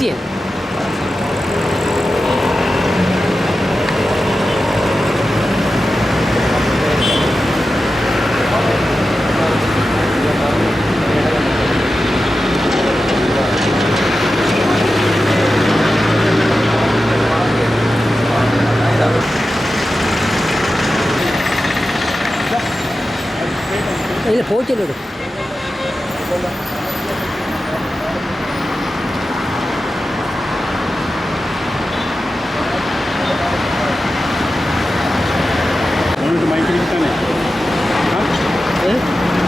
点。ഇതിൽ പോയിട്ടില്ലല്ലോ video mic नहीं बताने हाँ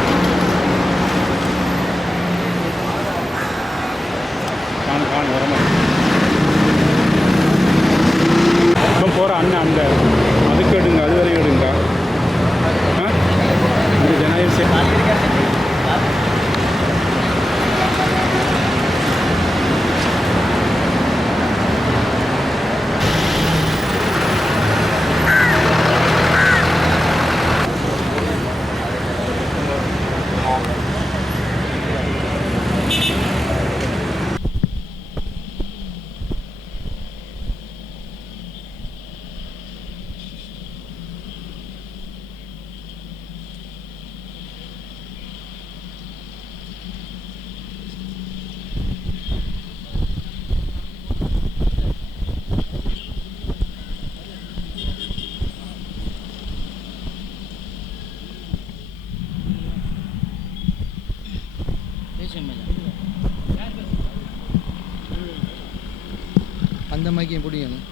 அந்த மாதிரி பிடிக்கணும்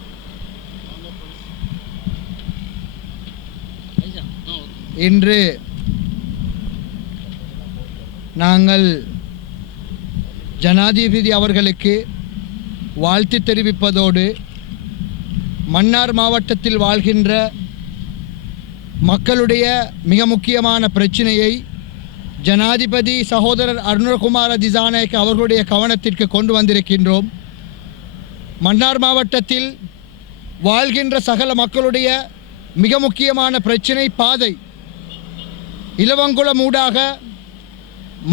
இன்று நாங்கள் ஜனாதிபதி அவர்களுக்கு வாழ்த்து தெரிவிப்பதோடு மன்னார் மாவட்டத்தில் வாழ்கின்ற மக்களுடைய மிக முக்கியமான பிரச்சனையை ஜனாதிபதி சகோதரர் அருணகுமார திசாநாயக் அவர்களுடைய கவனத்திற்கு கொண்டு வந்திருக்கின்றோம். மன்னார் மாவட்டத்தில் வாழ்கின்ற சகல மக்களுடைய மிக முக்கியமான பிரச்சினை பாதை. இலவங்குளம் ஊடாக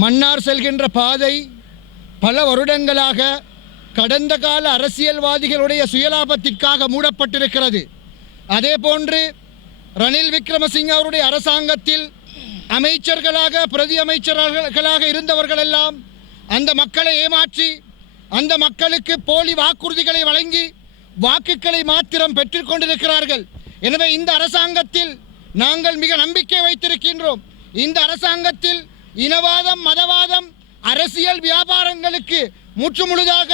மன்னார் செல்கின்ற பாதை பல வருடங்களாக கடந்த கால அரசியல்வாதிகளுடைய சுயலாபத்திற்காக மூடப்பட்டிருக்கிறது. அதே போன்று ரணில் விக்ரமசிங்க அவருடைய அரசாங்கத்தில் அமைச்சர்களாக பிரதி அமைச்சர்களாக இருந்தவர்களெல்லாம் அந்த மக்களை ஏமாற்றி அந்த மக்களுக்கு போலி வாக்குறுதிகளை வழங்கி வாக்குகளை மாத்திரம் பெற்றுக்கொண்டிருக்கிறார்கள் எனவே இந்த அரசாங்கத்தில் நாங்கள் மிக நம்பிக்கை வைத்திருக்கின்றோம். இந்த அரசாங்கத்தில் இனவாதம் மதவாதம் வியாபாரங்களுக்கு முற்றுமுழுதாக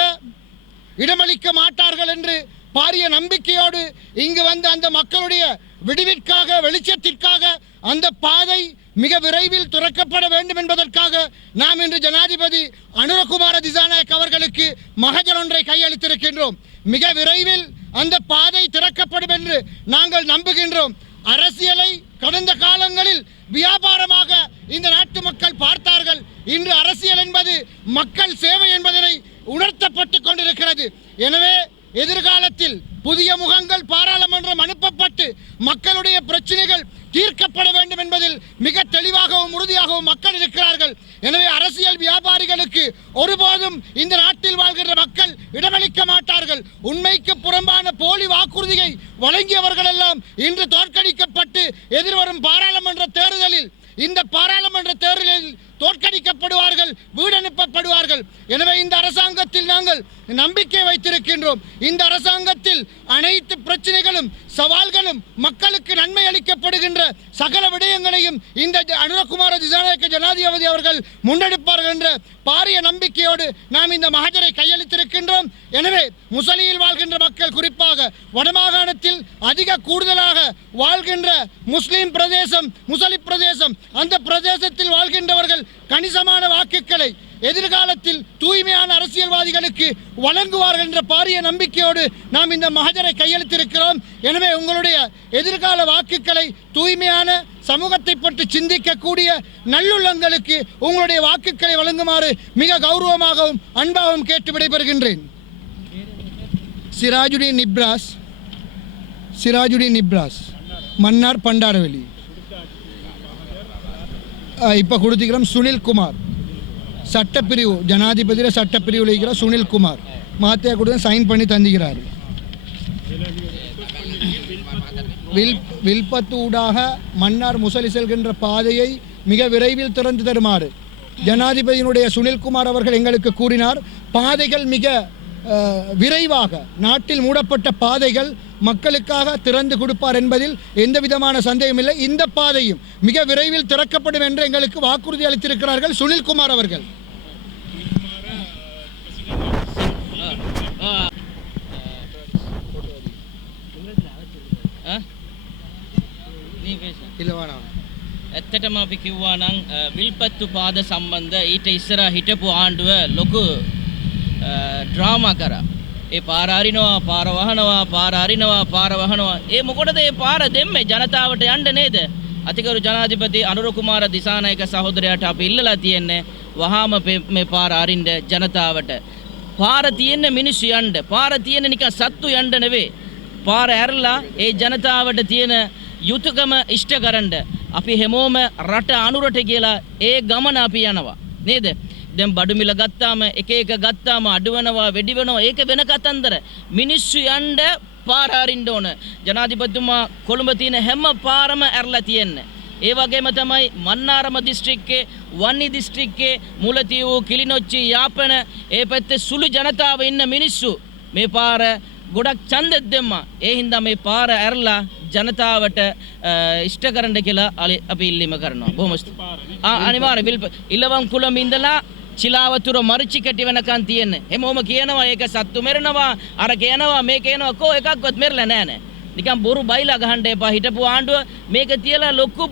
இடமளிக்க மாட்டார்கள் என்று பாரிய நம்பிக்கையோடு இங்கு வந்த அந்த மக்களுடைய விடுவிற்காக வெளிச்சத்திற்காக அந்த பாதை மிக விரைவில் துறக்கப்பட வேண்டும் என்பதற்காக நாம் இன்று ஜனாதிபதி அனுரகுமார திசாநாயக் அவர்களுக்கு மகஜர் ஒன்றை கையளித்திருக்கின்றோம். மிக விரைவில் அந்த பாதை திறக்கப்படும் என்று நாங்கள் நம்புகின்றோம். அரசியலை கடந்த காலங்களில் வியாபாரமாக இந்த நாட்டு மக்கள் பார்த்தார்கள். இன்று அரசியல் என்பது மக்கள் சேவை என்பதனை உணர்த்தப்பட்டு கொண்டிருக்கிறது. எனவே எதிர்காலத்தில் புதிய முகங்கள் பாராளுமன்றம் அனுப்பப்பட்டு மக்களுடைய பிரச்சனைகள் தீர்க்கப்பட வேண்டும் என்பதில் மிக தெளிவாகவும் உறுதியாகவும் மக்கள் இருக்கிறார்கள். எனவே அரசியல் வியாபாரிகளுக்கு ஒருபோதும் இந்த நாட்டில் வாழ்கின்ற மக்கள் இடமளிக்க மாட்டார்கள். உண்மைக்கு புறம்பான போலி வாக்குறுதியை வழங்கியவர்கள் எல்லாம் இன்று தோற்கடிக்கப்பட்டு எதிர்வரும் பாராளுமன்ற தேர்தலில் இந்த பாராளுமன்ற தேர்தலில் தோற்கடிக்கப்படுவார்கள் வீடனுப்பப்படுவார்கள். எனவே இந்த அரசாங்கத்தில் நாங்கள் நம்பிக்கை வைத்திருக்கின்றோம். இந்த அரசாங்கத்தில் அனைத்து பிரச்சனைகளும் சவால்களும் மக்களுக்கு நன்மை அளிக்கப்படுகின்ற சகல விடயங்களையும் இந்த ஜ- அனுரகுமார திசாநாயக்க ஜனாதிபதி அவர்கள் முன்னெடுப்பார்கள் என்ற பாரிய நம்பிக்கையோடு நாம் இந்த மகஜரை கையளித்திருக்கின்றோம். எனவே முசலியில் வாழ்கின்ற மக்கள் குறிப்பாக வடமாகாணத்தில் அதிக கூடுதலாக வாழ்கின்ற முஸ்லீம் பிரதேசம் முசலி பிரதேசம் அந்த பிரதேசத்தில் வாழ்கின்றவர்கள் கணிசமான வாக்குகளை எதிர்காலத்தில் தூய்மையான அரசியல்வாதிகளுக்கு வழங்குவார்கள் என்ற பாரிய நம்பிக்கையோடு நாம் இந்த மகஜரை கையெழுத்திருக்கிறோம். எனவே உங்களுடைய எதிர்கால வாக்குகளை தூய்மையான சமூகத்தை பற்றி சிந்திக்கக்கூடிய நல்லுள்ளங்களுக்கு உங்களுடைய வாக்குகளை வழங்குமாறு மிக கௌரவமாகவும் அன்பாகவும் கேட்டு விடைபெறுகின்றேன். சிராஜுடீன் நிப்ராஸ் சிராஜுடீன் நிப்ராஸ் மன்னார் பண்டாரவெளி. இப்போ கொடுத்துக்கிறோம் சுனில் குமார் சட்டப்பிரிவு ஜனாதிபதியில் சட்டப்பிரிவில் இருக்கிற சுனில் குமார். மாத்தியா கூட சைன் பண்ணி தந்துகிறார் வில் வில்பத்து ஊடாக மன்னார் முசலி செல்கின்ற பாதையை மிக விரைவில் திறந்து தருமாறு ஜனாதிபதியினுடைய சுனில்குமார் அவர்கள் எங்களுக்கு கூறினார். பாதைகள் மிக விரைவாக நாட்டில் மூடப்பட்ட பாதைகள் மக்களுக்காக திறந்து கொடுப்பார் என்பதில் எந்த விதமான சந்தேகமில்லை இந்த பாதையும் மிக விரைவில் திறக்கப்படும் என்று எங்களுக்கு வாக்குறுதி அளித்திருக்கிறார்கள் சுனில்குமார் அவர்கள் ආ? නී පේස. இல்லை வேணாம் ඇත්තටම අපි කිව්වා නම් අ, විල්පත්තු පාද සම්බන්ධ ඊට ඉස්සර හිටපු ආණ්ඩුව ලොකු ඩ්‍රාමා කරා. ඒ පාර අරිනවා පාර වහනවා පාර අරිනවා පාර වහනවා. ඒ මොකටද ඒ පාර දෙන්නේ ජනතාවට යන්න නේද? අතිකරු ජනාධිපති අනුර කුමාර දිසානායක සහෝදරයාට අපි ඉල්ලලා තියෙන්නේ වහාම පේ- මේ පාර අරින්න ජනතාවට. පාර තියෙන්නේ මිනිස්සු යන්න. පාර තියෙන්නේ නිකන් සත්තු යන්න නෙවෙයි. පාර ඇරලා ඒ ජනතාවට තියෙන යුතුයකම ඉෂ්ට කරන්න අපි හැමෝම රට අනුරට කියලා ඒ ගමන අපි යනවා නේද දැන් බඩු මිල ගත්තාම එක එක ගත්තාම අඩු වෙනවා වැඩි වෙනවා ඒක වෙන කතන්දර. මිනිස්සු යන්න පාර අරින්න ඕන. ජනාධිපතිතුමා කොළඹ තියෙන හැම පාරම ඇරලා තියෙන්නේ. ඒ වගේම තමයි මන්නාරම දිස්ත්‍රික්කේ වන්නි දිස්ත්‍රික්කේ මුලතිව් කිලිනොච්චි යාපන ඒ පැත්තේ සුළු ජනතාව ඉන්න මිනිස්සු. මේ පාර ගොඩක් ඡන්දෙත් දෙම්මා. ඒ හින්දා මේ පාර ඇරලා ජනතාවට ඉෂ්ට කරන්න කියලා අපි ඉල්ලීම කරනවා. බොහොම ස්තුතියි. අනිවාර්ය විල්ප ඉලවම් කුලම ඉඳලා චිලාවතුර මරිචි කැටි වෙනකන් තියෙන්නේ. හැමෝම කියනවා ඒක සත්තු මෙරනවා අර කියනවා මේ කියනවා කෝ එකක්වත් මෙරලා නෑනේ නිකන් බොරු බයිලා ගහන්න එපා. හිටපු ආණ්ඩුව මේක තියලා ලොකු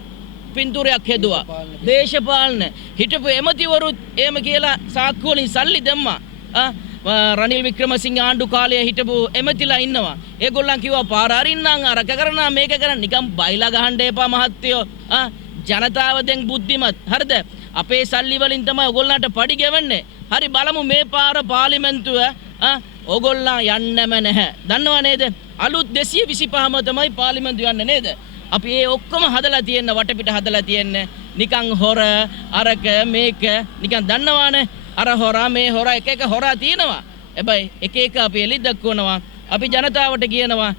පින්තූරයක් හෙදුවා. දේශපාලන. හිටපු එමතිවරුත් එහෙම කියලා සාක්කු වලින් සල්ලි දැම්මා. ආ ව- රනිල් වික්‍රමසිංහ ආණ්ඩු කාලයේ හිටපු එමතිලා ඉන්නවා. ඒගොල්ලන් කිව්වා පාර අරින්නම් අරක කරනවා මේක කරන්න. නිකන් බයිලා ගහන්න එපා මහත්තයෝ. ආ ජනතාව දැන් බුද්ධිමත්. හරිද? අපේ සල්ලි වලින් තමයි ඔයගොල්ලන්ට පඩි ගෙවන්නේ. හරි බලමු මේ පාර පාර්ලිමේන්තුව ආ ඔයගොල්ලන් යන්නම නැහැ. දන්නව නේද? අලුත් 225ම තමයි පාර්ලිමේන්තුව යන්නේ නේද? අපි ඒ ඔක්කොම හදලා තියෙන වටපිට හදලා තියෙන. නිකන් හොර අරක මේක. නිකන් දන්නවානේ? අර හොරා මේ හොරා එක එක හොරා තියෙනවා. හැබැයි එක එක අපි එලි දක්වනවා අපි ජනතාවට කියනවා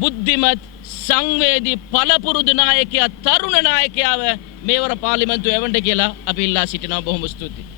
බුද්ධිමත් සංවේදී පළපුරුදු නායකයා තරුණ නායකයාව මේවර පාර්ලිමේන්තුව එවන්න කියලා අපි ඉල්ලා සිටිනවා. බොහොම ස්තුතියි.